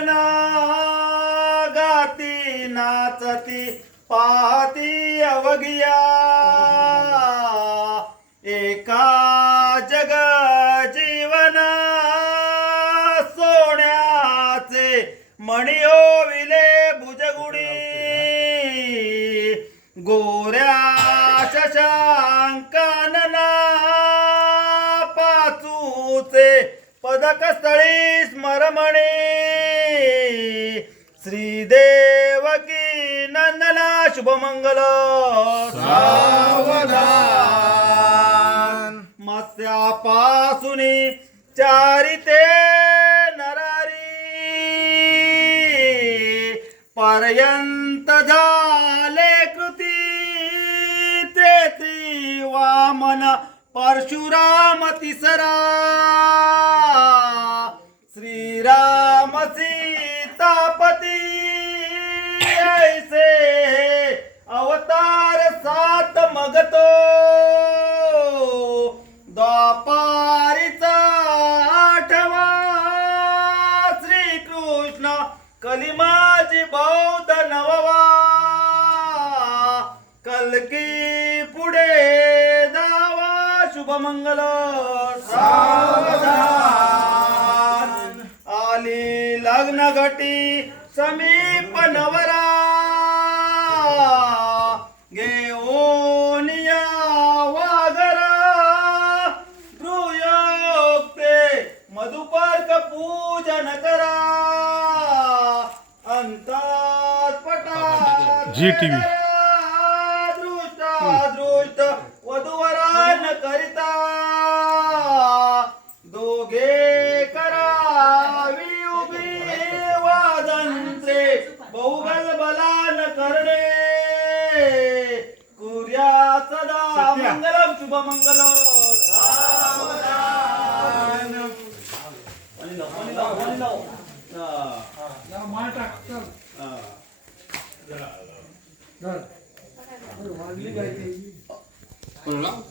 कंगना गाती नाचती पाहती अवघिया. एका जग जीवन सोन्याचे मणी ओविले भुजगुडी. गोऱ्या शशांकानना पाचूचे पदकस्थळी शुभमंगल। सावधान। मत्स्यापासून चारिते नरारी पर्यंत झाले कृती ते वामन परशुराम तिसरा। कलिमाजी बौद्ध नववा कलकी पुढे दावा शुभमंगल सावधान. आली लग्न घटी समीप नवरा घेऊ जी TV. दृष्ट दृष्ट वधूवरान करिता दोघे करावी उभी वादंत्रे बहुगल बलान करणे कुर्या सदा मंगलम शुभ मंगलम सावधान. 난. 아, 몰라?